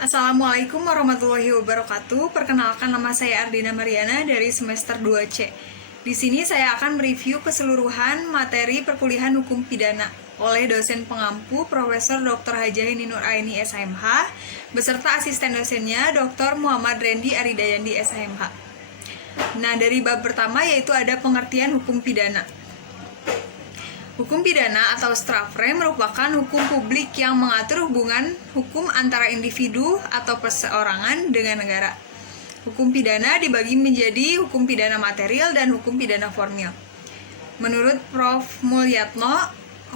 Assalamualaikum warahmatullahi wabarakatuh. Perkenalkan, nama saya Ardina Mariana dari semester 2C. Di sini saya akan mereview keseluruhan materi perkuliahan hukum pidana oleh dosen pengampu Profesor Dr. Hajaini Nur Aini SHMH beserta asisten dosennya Dr. Muhammad Rendi Aridayandi SHMH. Nah, dari bab pertama yaitu ada pengertian hukum pidana. Hukum pidana atau strafre merupakan hukum publik yang mengatur hubungan hukum antara individu atau perseorangan dengan negara. Hukum pidana dibagi menjadi hukum pidana material dan hukum pidana formil. Menurut Prof. Mulyatno,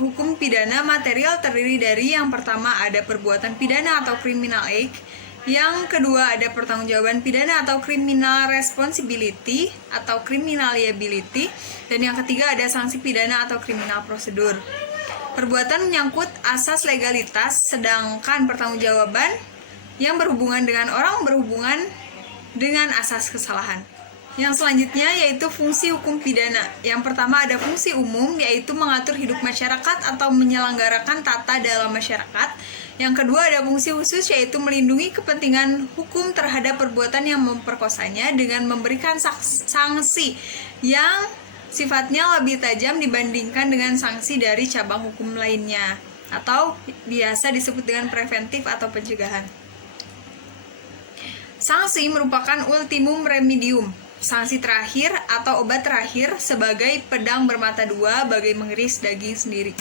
hukum pidana material terdiri dari yang pertama ada perbuatan pidana atau criminal act, yang kedua ada pertanggungjawaban pidana atau criminal responsibility atau criminal liability, dan yang ketiga ada sanksi pidana atau criminal prosedur. Perbuatan menyangkut asas legalitas, sedangkan pertanggungjawaban yang berhubungan dengan orang berhubungan dengan asas kesalahan. Yang selanjutnya yaitu fungsi hukum pidana. Yang pertama ada fungsi umum, yaitu mengatur hidup masyarakat atau menyelenggarakan tata dalam masyarakat. Yang kedua ada fungsi khusus, yaitu melindungi kepentingan hukum terhadap perbuatan yang memperkosanya dengan memberikan sanksi yang sifatnya lebih tajam dibandingkan dengan sanksi dari cabang hukum lainnya, atau biasa disebut dengan preventif atau pencegahan. Sanksi merupakan ultimum remedium, sanksi terakhir atau obat terakhir sebagai pedang bermata dua bagai mengiris daging sendiri.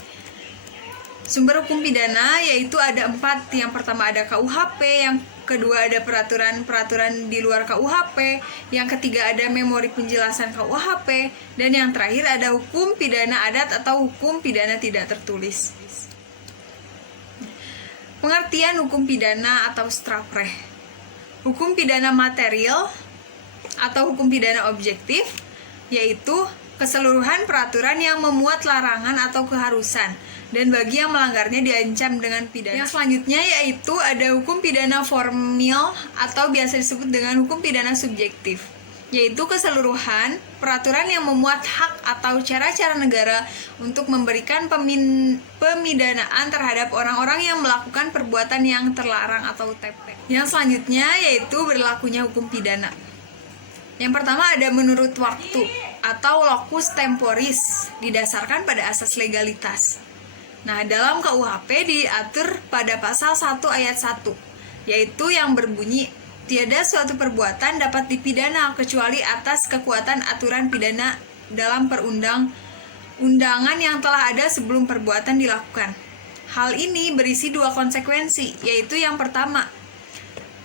Sumber hukum pidana yaitu ada 4. Yang pertama ada KUHP, yang kedua ada peraturan di luar KUHP, yang ketiga ada memori penjelasan KUHP, dan yang terakhir ada hukum pidana adat atau hukum pidana tidak tertulis. Pengertian hukum pidana atau strafrecht. Hukum pidana material atau hukum pidana objektif yaitu keseluruhan peraturan yang memuat larangan atau keharusan, dan bagi yang melanggarnya diancam dengan pidana. Yang selanjutnya yaitu ada hukum pidana formil atau biasa disebut dengan hukum pidana subjektif, yaitu keseluruhan peraturan yang memuat hak atau cara-cara negara untuk memberikan pemidanaan terhadap orang-orang yang melakukan perbuatan yang terlarang atau TP. Yang selanjutnya yaitu berlakunya hukum pidana. Yang pertama ada menurut waktu atau locus temporis, didasarkan pada asas legalitas. Nah, dalam KUHP diatur pada pasal 1 ayat 1, yaitu yang berbunyi, tiada suatu perbuatan dapat dipidana kecuali atas kekuatan aturan pidana dalam perundang-undangan yang telah ada sebelum perbuatan dilakukan. Hal ini berisi 2 konsekuensi, yaitu yang pertama,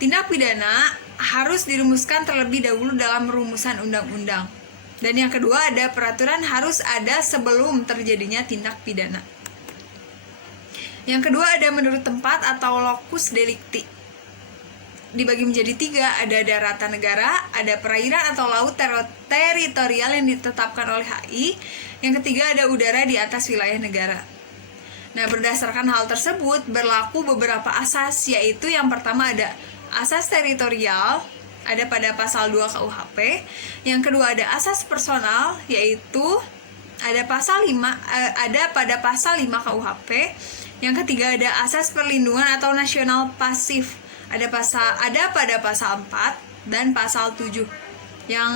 tindak pidana harus dirumuskan terlebih dahulu dalam rumusan undang-undang. Dan yang kedua ada peraturan harus ada sebelum terjadinya tindak pidana. Yang kedua ada menurut tempat atau locus delicti. Dibagi menjadi 3, ada daratan negara, ada perairan atau laut teritorial yang ditetapkan oleh HI. Yang ketiga ada udara di atas wilayah negara. Nah, berdasarkan hal tersebut berlaku beberapa asas, yaitu yang pertama ada asas teritorial, ada pada pasal 2 KUHP. Yang kedua ada asas personal, yaitu ada pada pasal 5 KUHP. Yang ketiga ada asas perlindungan atau nasional pasif, ada pada pasal 4 dan pasal 7. Yang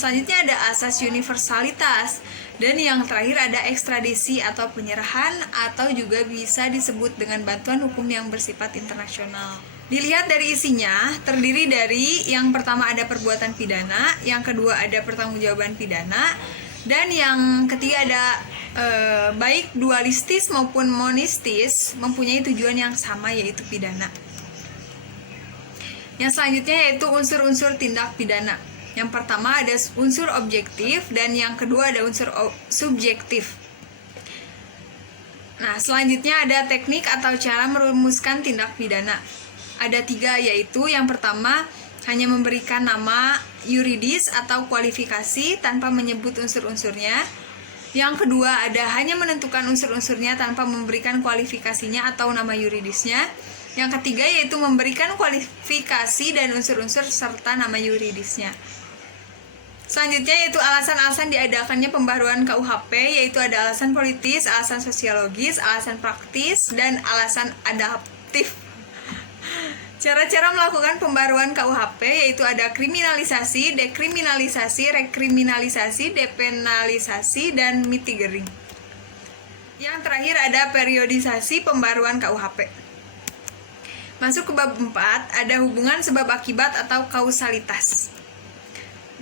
selanjutnya ada asas universalitas, dan yang terakhir ada ekstradisi atau penyerahan, atau juga bisa disebut dengan bantuan hukum yang bersifat internasional. Dilihat dari isinya, terdiri dari yang pertama ada perbuatan pidana, yang kedua ada pertanggungjawaban pidana, dan yang ketiga ada baik dualistis maupun monistis mempunyai tujuan yang sama, yaitu pidana. Yang selanjutnya yaitu unsur-unsur tindak pidana. Yang pertama ada unsur objektif, dan yang kedua ada unsur subjektif. Nah, selanjutnya ada teknik atau cara merumuskan tindak pidana. Ada 3, yaitu yang pertama hanya memberikan nama yuridis atau kualifikasi tanpa menyebut unsur-unsurnya. Yang kedua ada hanya menentukan unsur-unsurnya tanpa memberikan kualifikasinya atau nama yuridisnya. Yang ketiga yaitu memberikan kualifikasi dan unsur-unsur serta nama yuridisnya. Selanjutnya yaitu alasan-alasan diadakannya pembaharuan KUHP, yaitu ada alasan politis, alasan sosiologis, alasan praktis, dan alasan adaptif. Cara-cara melakukan pembaruan KUHP yaitu ada kriminalisasi, dekriminalisasi, rekriminalisasi, depenalisasi, dan mitigering. Yang terakhir ada periodisasi pembaruan KUHP. Masuk ke bab 4, ada hubungan sebab akibat atau kausalitas.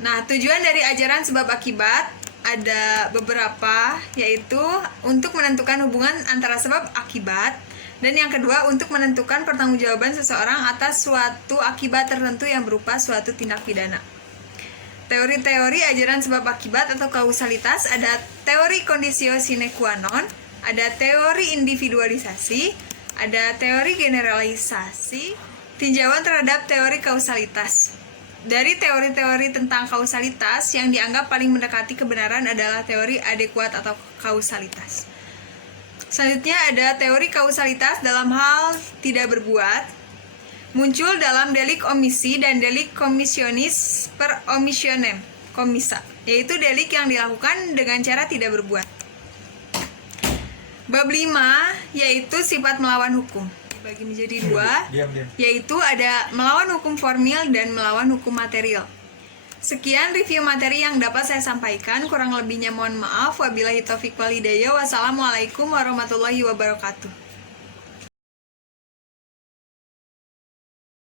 Nah, tujuan dari ajaran sebab akibat ada beberapa, yaitu untuk menentukan hubungan antara sebab akibat, dan yang kedua untuk menentukan pertanggungjawaban seseorang atas suatu akibat tertentu yang berupa suatu tindak pidana. Teori-teori ajaran sebab akibat atau kausalitas ada teori conditio sine qua non, ada teori individualisasi, ada teori generalisasi, tinjauan terhadap teori kausalitas. Dari teori-teori tentang kausalitas yang dianggap paling mendekati kebenaran adalah teori adekuat atau kausalitas. Selanjutnya ada teori kausalitas dalam hal tidak berbuat, muncul dalam delik omisi dan delik komisionis per omissionem komisa, yaitu delik yang dilakukan dengan cara tidak berbuat. Bab 5 yaitu sifat melawan hukum. Dibagi menjadi 2, yaitu ada melawan hukum formil dan melawan hukum material. Sekian review materi yang dapat saya sampaikan, kurang lebihnya mohon maaf. Wabillahi taufiq wal hidayah. Wassalamualaikum warahmatullahi wabarakatuh.